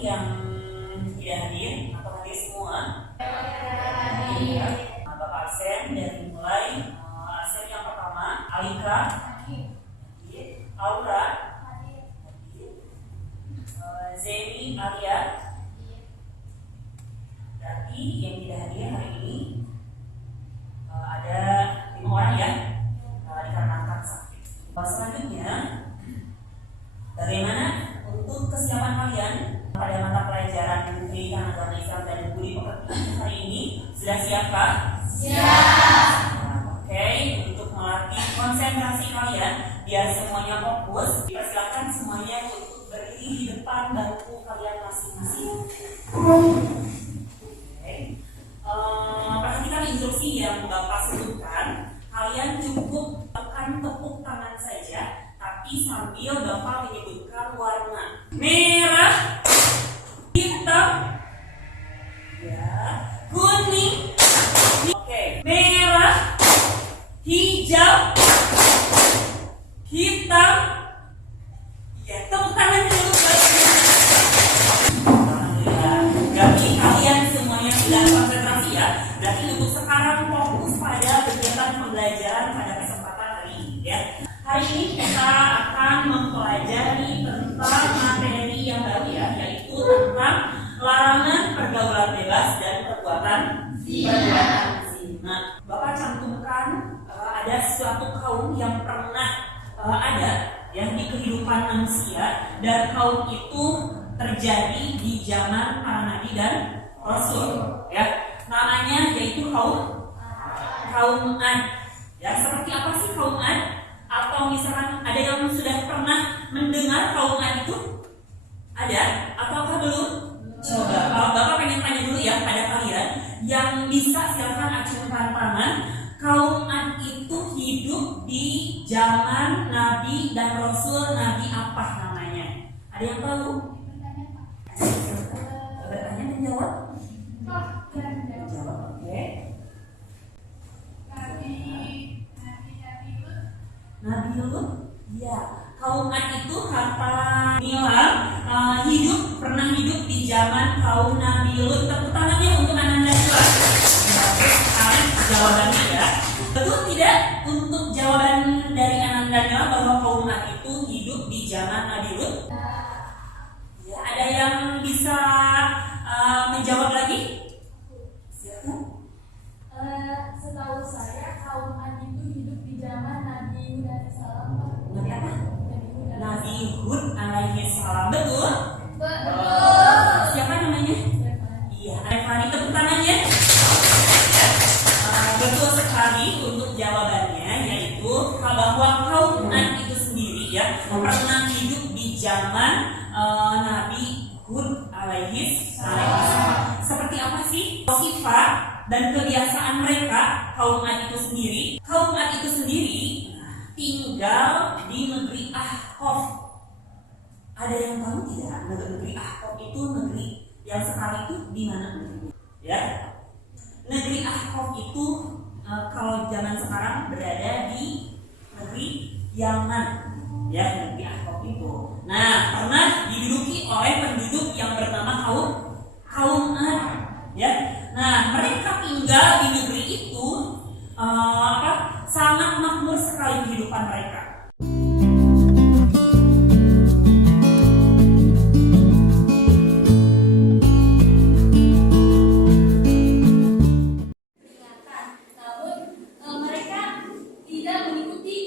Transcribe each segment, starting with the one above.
yang tidak hadir atau hadir semua? Iya. Bapak absen dari mulai absen yang pertama, Alika, Aura, Zeni, Alia. Berarti yang tidak hadir hari ini ada 5 orang ya, dikarenakan sakit. Selanjutnya, bagaimana untuk kesiapan kalian pada mata pelajaran pendidikan agama Islam dan budi pekerti hari ini? Sudah siapkah? Siap. Oke, untuk melatih konsentrasi kalian biar semuanya fokus, dipersilakan semuanya untuk berdiri di depan bangku kalian masing-masing. Perhatikan instruksi yang Bapak sebutkan. Kalian cukup tekan tepuk tangan saja, tapi sambil Bapak menyebutkan warna. Merah, hitam, ya, kuning. Oke, merah, hijau, hitam. Ya, tepuk tangan dulu. Berarti kalian semuanya sudah konsentrasi ya. Berarti untuk sekarang fokus pada kegiatan pembelajaran pada kesempatan hari ini ya. Hari ini kita akan mempelajari tentang materi yang baru ya, yaitu tentang larangan pergaulan bebas dan perbuatan zina. Bapak cantumkan ada suatu kaum yang pernah ada yang di kehidupan manusia, dan kaum itu terjadi di zaman para nabi dan rasul ya. Namanya yaitu kaum Ad. Ya, seperti apa sih kaum Ad? Atau misalkan ada yang sudah pernah mendengar kaum Ad itu? Ada? Ataukah belum? Coba, Bapak pengen tanya dulu ya pada kalian. Yang bisa silakan acungkan tangan. Kaum Ad itu hidup di zaman Nabi dan Rasul. Nabi apa namanya? Ada yang tahu? Bertanya dan jawab? Jawab, oke. Nabi Lut? Ya. Kaum Ad itu kata Mila pernah hidup di zaman kaum Nabi Lut. Tepuk tangannya untuk Ananda Nila. Bagus sekali jawabannya ya. Betul tidak untuk jawaban dari Ananda Nila bahwa kaum Ad itu hidup di zaman Nabi Lut? Ya, ada yang bisa menjawab lagi? Silakan. Setahu saya kaum Ad itu hidup di zaman Nabi Hud alaihissalam. Nabi apa? Nabi Hud alaihissalam. Betul? Betul. Siapa namanya? Iya, Revani, tepuk tangannya. Betul sekali untuk jawabannya, yaitu bahwa kaum Ad itu sendiri ya pernah hidup di zaman Nabi Hud alaihissalam. Seperti apa sih sifat dan kebiasaan mereka kaum Ad itu sendiri? Kaum Ad itu sendiri tinggal di negeri Ahqaf. Ada yang tahu tidak negeri Ahqaf itu negeri yang sekarang itu di mana negerinya? Ya, negeri Ahqaf itu kalau zaman sekarang berada di negeri Yaman. Ya, negeri Ahqaf itu. Nah, pernah diduduki oleh penduduk yang bernama kaum Ad. Ya, nah mereka tinggal di negeri itu sangat makmur sekali kehidupan mereka. Namun mereka tidak mengikuti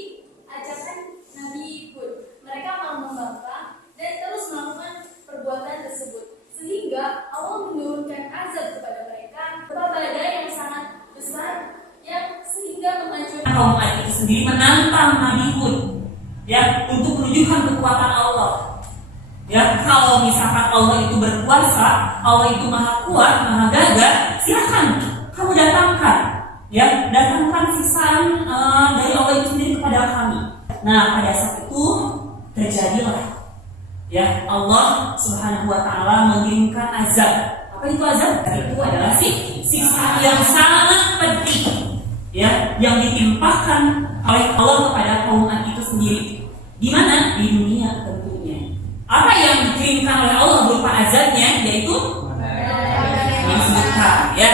ajakan Nabi Hud. Mereka malah membangkang dan terus melakukan perbuatan tersebut, sehingga Allah menurunkan azab kepada mereka berupa badai yang sangat besar yang sehingga menghancurkan. Kaum Ad itu sendiri menantang Nabi Hud ya untuk menunjukkan kekuatan Allah. Ya, kalau misalkan Allah itu berkuasa, Allah itu maha kuat, maha gagah, silakan kamu datangkan. Ya, datangkan siksaan dari Allah itu sendiri kepada kami. Nah, pada saat itu terjadilah ya Allah Subhanahu wa taala mengirimkan azab. Apa itu azab? Itu adalah siksaan yang sangat pedih ya, yang ditimpakan oleh Allah kepada kaum Ad itu sendiri. Di mana? Di dunia tentunya. Apa yang dikirimkan oleh Allah berupa azabnya? ya.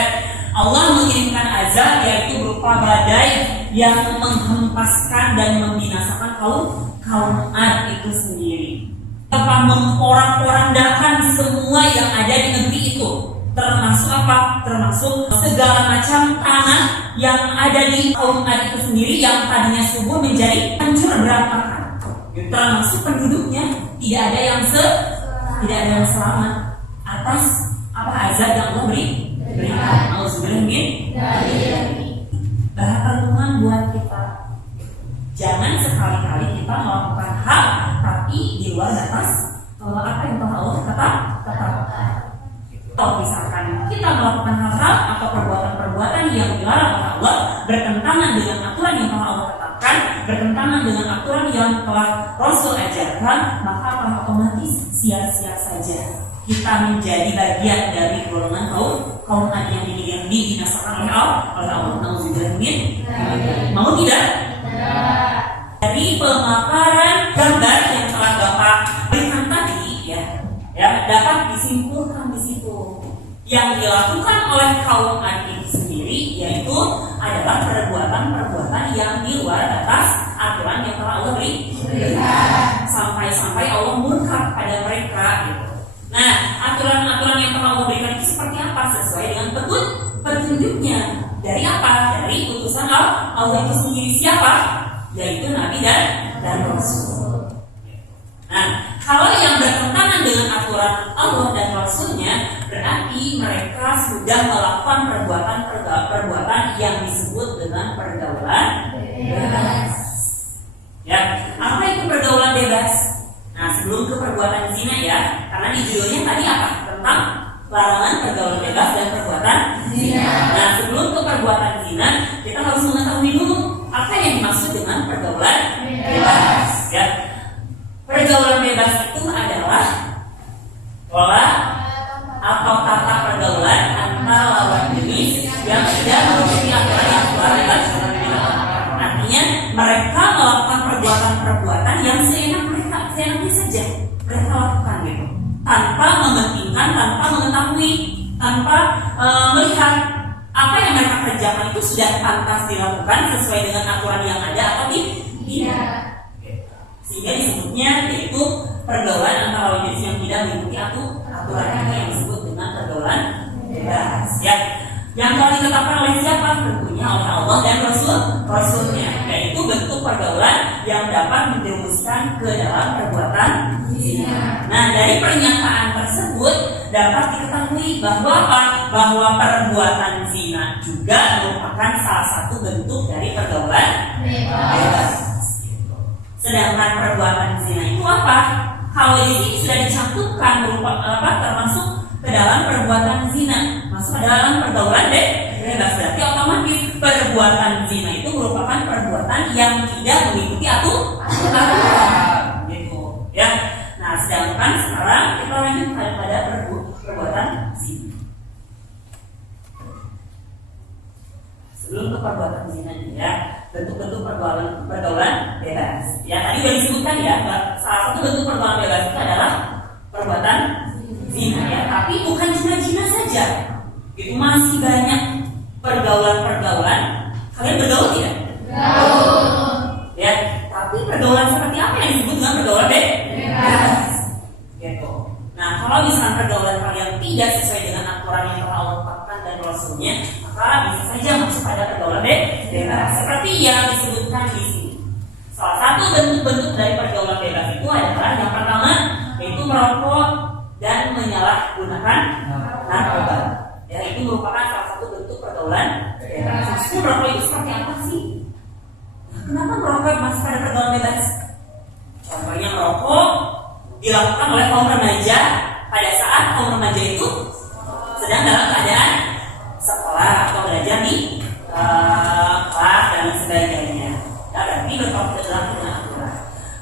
Allah mengirimkan azab yaitu berupa badai yang menghempaskan dan membinasakan kaum Ad itu sendiri. Apa memporak-porandakan semua yang ada di negeri itu. Termasuk apa? Termasuk segala macam tanah yang ada di kaum Ad itu sendiri yang tadinya subur menjadi hancur berantakan. Termasuk penduduknya tidak ada yang selamat atas apa azab yang Allah berikan. Perlindungan buat kita. Jangan sekali-kali kita melakukan hal tapi di luar batas apa yang telah Allah tetapkan. Kalau misalkan kita melakukan hal-hal atau perbuatan-perbuatan yang dilarang oleh Allah bertentangan dengan aturan yang telah Allah tetapkan, bertentangan dengan aturan yang telah Rasul ajarkan, maka akan otomatis sia-sia saja kita menjadi bagian dari golongan kaum Ad yang dibinasakan oleh Allah. Mau tidak? Dari pemaparan gambar yang telah Bapak berikan tadi, ya dapat disimpulkan di situ yang dilakukan oleh kaum Ad itu sendiri yaitu adalah perbuatan-perbuatan yang di luar batas aturan yang telah Allah berikan. Sampai-sampai Allah murka pada mereka gitu. Nah, aturan-aturan yang telah Allah berikan itu seperti apa? Sesuai dengan petunjuknya. Dari apa? Dari utusan Allah itu sendiri. Siapa? Yaitu Nabi dan Rasul. Nah, kalau yang bertentangan dengan aturan Allah dan Rasulnya, berarti mereka sudah melakukan perbuatan yang disebut dengan pergaulan bebas. Ya, apa itu pergaulan bebas? Nah, sebelum ke perbuatan zina ya, karena di judulnya tadi apa? Tentang larangan pergaulan bebas dan perbuatan zina. Nah, sebelum ke perbuatan zina, kita harus mengetahui dulu apa yang dimaksud dengan pergaulan bebas. Ya, pergaulan bebas itu adalah pola atau tata pergaulan antara lawan jenis yang tidak mengikuti aturan yang telah ditetapkan. Artinya, mereka melakukan perbuatan-perbuatan yang seenaknya saja mereka lakukan gitu, tanpa mementingkan, tanpa mengetahui, tanpa melihat apa yang mereka kerjakan itu sudah pantas dilakukan sesuai dengan aturan yang ada atau tidak. Sehingga disebutnya yaitu pergaulan antara lawan jenis yang tidak mengikuti aturan yang disebut dengan pergaulan bebas. Ya, yang telah ditetapkan oleh siapa? Tentunya oleh Allah dan Rasulnya. Yaitu bentuk pergaulan yang dapat menjerumuskan ke dalam perbuatan zina. Nah, dari pernyataan tersebut dapat diketahui bahwa apa? Bahwa perbuatan zina juga merupakan salah satu bentuk dari pergaulan bebas. Sedangkan perbuatan zina itu apa? Kalau di sini sudah dicantumkan berupa apa? Termasuk ke dalam perbuatan zina, masuk ke dalam pergaulan bebas. Berarti otomatis perbuatan zina itu merupakan perbuatan yang tidak mengikuti aturan, gitu, ya. Nah, sedangkan sekarang kita lanjut pada perbuatan zina. Sebelum ke perbuatan zina ya, bentuk-bentuk pergaulan bebas. Ya, tadi sudah disebutkan ya, salah satu bentuk pergaulan bebas itu adalah perbuatan zina ya, tapi bukan cuma zina saja. Itu masih banyak pergaulan-pergaulan. Kalian bergaul tidak? Bergaul. Ya, tapi pergaulan seperti apa yang disebut dengan pergaulan bebas? Gitu. Nah, kalau misalnya pergaulan kalian tidak sesuai dengan aturan yang telah Allah tetapkan dan Rasulnya, maka bisa saja masuk pada pergaulan bebas. Seperti yang disebutkan di sini. Salah satu bentuk-bentuk dari pergaulan bebas itu adalah yang pertama yaitu merokok dan menyalahgunakan narkoba. Ya, itu merupakan salah satu bentuk pergaulan bebas. Merokok itu seperti apa sih? Kenapa merokok masih pada pergaulan bebas? Contohnya merokok dilakukan oleh kaum remaja pada saat kaum remaja itu sedang dalam keadaan sekolah atau belajar di kelas dan sebagainya. Ya, berarti bertolak dalam aturan.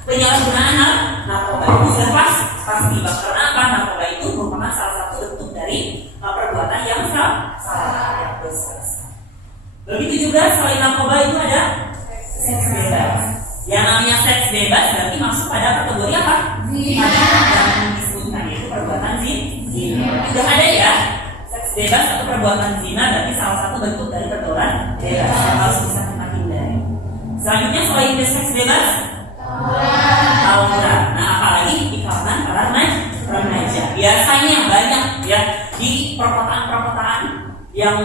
Penyalahgunaan narkoba itu sudah pasti karena apa? Narkoba itu merupakan salah satu bentuk dari perbuatan yang salah besar. Begitu juga selain narkoba itu ada seks bebas. Yang namanya seks bebas berarti masuk pada kategori apa? Zina. Yang disebutkan itu perbuatan zina. Sudah ada ya seks bebas atau perbuatan zina berarti salah satu bentuk dari pergaulan bebas yang harus bisa kita hindari. Selanjutnya selain seks bebas, tawuran. Nah, apalagi di kalangan para remaja. Biasanya banyak ya di perkotaan-perkotaan yang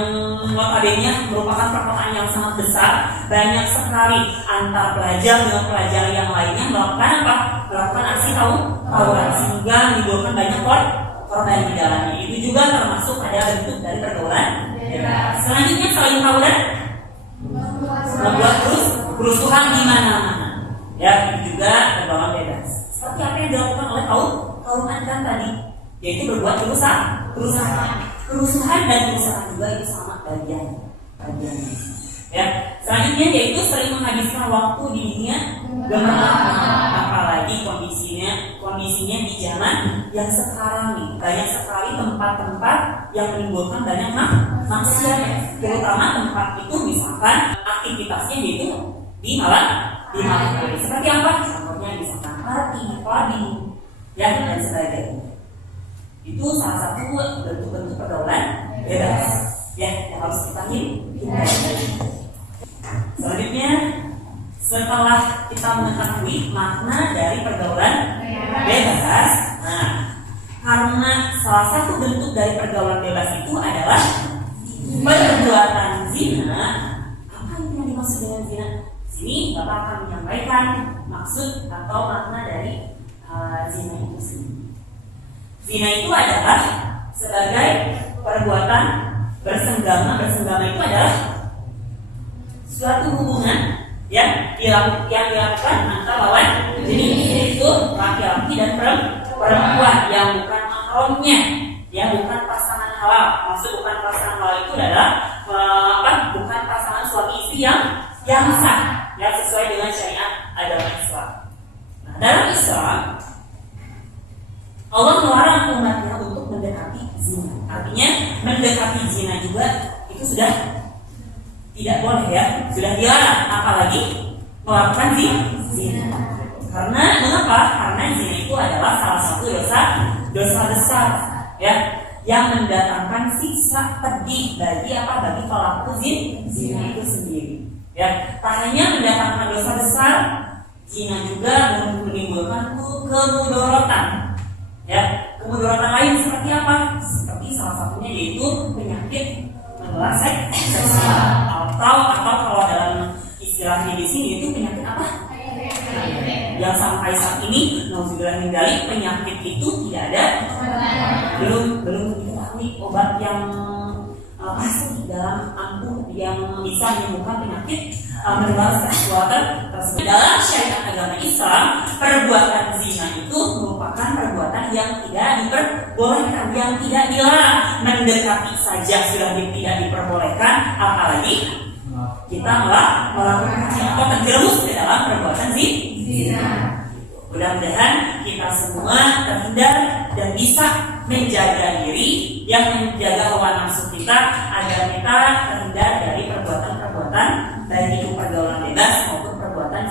notabene merupakan perkotaan yang sangat besar, banyak sekali antar pelajar dengan pelajar yang lainnya melakukan apa? Melakukan aksi tawuran sehingga menimbulkan banyak korban di dalamnya. Itu juga termasuk ada bentuk dari pergaulan bebas. Selanjutnya selain tawuran, membuat kerusuhan di mana-mana. Ya, itu juga pergaulan bebas. Seperti apa yang dilakukan oleh kaum Andan tadi, yaitu berbuat kerusuhan dan kerusakan juga itu sama bagiannya. Ya, selanjutnya yaitu sering menghabiskan waktu di dunia gemerlap, apalagi kondisinya di zaman yang sekarang nih banyak sekali tempat-tempat yang menimbulkan banyak maksiat, terutama tempat itu misalkan aktivitasnya yaitu di malam hari. Seperti apa? Contohnya misalkan party, clubbing, ya dan sebagainya. Itu salah satu bentuk-bentuk pergaulan bebas ya yang harus kita hindari. Selanjutnya, setelah kita mengetahui makna dari pergaulan bebas, nah karena salah satu bentuk dari pergaulan bebas itu adalah perbuatan zina. Apa itu yang dimaksud dengan zina? Sini Bapak akan menyampaikan maksud atau makna dari zina itu sendiri. Zina itu adalah sebagai perbuatan bersenggama. Bersenggama itu adalah suatu hubungan yang dilakukan antara lawan jenis, yaitu laki-laki dan perempuan yang bukan mahramnya, yang bukan pasangan halal. Maksud bukan pasangan halal itu adalah bukan pasangan suami istri yang sah, yang sesuai dengan syariat agama Islam. Nah, dalam Islam Allah melarang umatnya untuk mendekati zina. Artinya mendekati zina juga itu sudah tidak boleh ya, sudah dilarang, apalagi melakukan zina. Karena mengapa? Karena zina itu adalah salah satu dosa besar ya, yang mendatangkan siksa pedih bagi pelaku zina itu sendiri. Ya, tak hanya mendatangkan dosa besar, zina juga menimbulkan kemudorotan. Ya, kemudorotan lain seperti apa? Seperti salah satunya yaitu penyakit menular seksual atau kalau dalam istilahnya di sini itu penyakit apa? Yang sampai saat ini nauzubillah min dzalik penyakit itu tidak ada, belum diketahui obat yang pasti dalam ampuh yang bisa menyembuhkan penyakit menular seksual tersebut. Dalam syariat agama Islam, perbuatan zina itu merupakan perbuatan yang tidak diperbolehkan, yang tidak dilarang. Mendekati saja sudah tidak diperbolehkan, apalagi kita melakukan atau terjerumus ke dalam perbuatan zina. Mudah-mudahan kita semua terhindar dan bisa menjaga diri, yang menjaga hawa nafsu kita agar kita terhindar dari perbuatan-perbuatan baik itu pergaulan bebas maupun perbuatan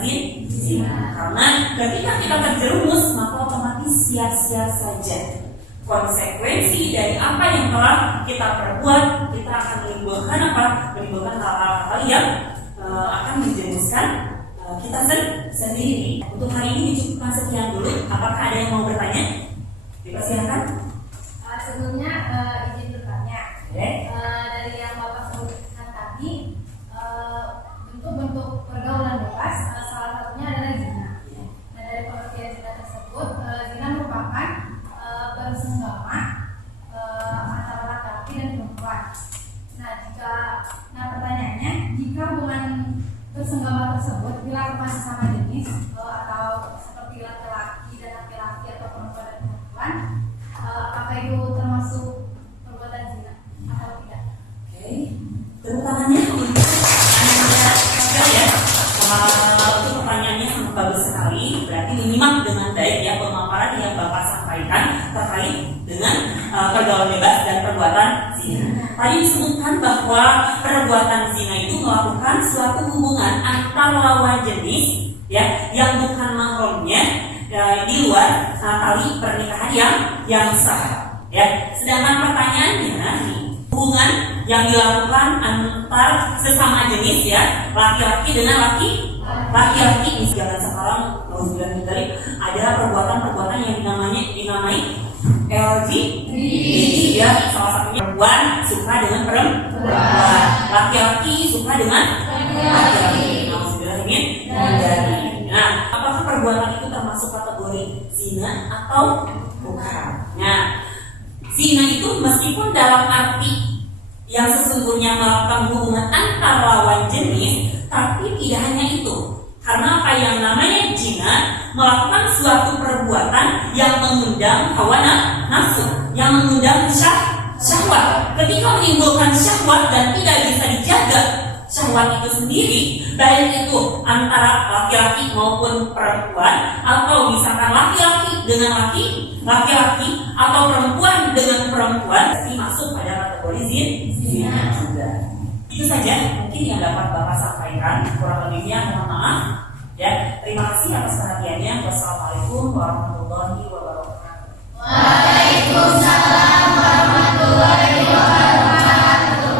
zina. Karena ketika kita terjerumus maka otomatis sia-sia saja. Konsekuensi dari apa yang telah kita perbuat, kita akan menimbulkan hal-hal yang akan menjerumuskan kita sendiri. Untuk hari ini dicukupkan sekian dulu. Apakah ada yang mau bertanya? Dipersilakan. Sebelumnya izin bertanya. Okay. Dari yang Bapak sebutkan tadi, bentuk-bentuk pergaulan bebas salah satunya adalah zina. Nah, dari pengertian zina tersebut, zina merupakan bersenggama antara laki-laki dan perempuan. Nah, pertanyaannya, jika hubungan bersenggama tersebut dilakukan sesama jenis atau seperti laki-laki dan laki-laki atau perempuan dan perempuan, apakah itu termasuk perbuatan zina atau tidak? Oke, terutamanya untuk pertanyaannya sangat bagus sekali. Berarti menyimak dengan baik ya pemaparan yang Bapak sampaikan terkait dengan pergaulan bebas dan perbuatan zina. Tadi disebutkan bahwa perbuatan zina itu melakukan suatu hubungan antar lawan jenis ya yang bukan mahramnya di luar tali pernikahan yang sah. Ya, sedangkan pertanyaannya, hubungan yang dilakukan antar sesama jenis ya, laki-laki dengan laki-laki. Zaman sekarang dari ada perbuatan-perbuatan yang dinamai LGBT ya, salah satunya perempuan suka dengan perempuan, laki-laki suka dengan laki-laki. Nah, apakah perbuatan itu termasuk kategori zina atau bukan? Nah, zina itu meskipun dalam arti yang sesungguhnya melakukan hubungan antar lawan jenis, tapi tidak hanya itu. Karena apa yang namanya zina melakukan suatu perbuatan yang mengundang hawa nafsu, yang mengundang syahwat. Ketika menimbulkan syahwat dan tidak bisa dijaga syahwat itu sendiri, baik itu antara laki-laki maupun perempuan, atau misalkan laki-laki dengan laki-laki atau perempuan dengan perempuan, pasti masuk pada kategori zina juga. Itu saja mungkin yang dapat Bapak sampaikan, kurang lebihnya mohon maaf ya. Terima kasih atas perhatiannya. Wassalamualaikum warahmatullahi wabarakatuh. Waalaikumsalam.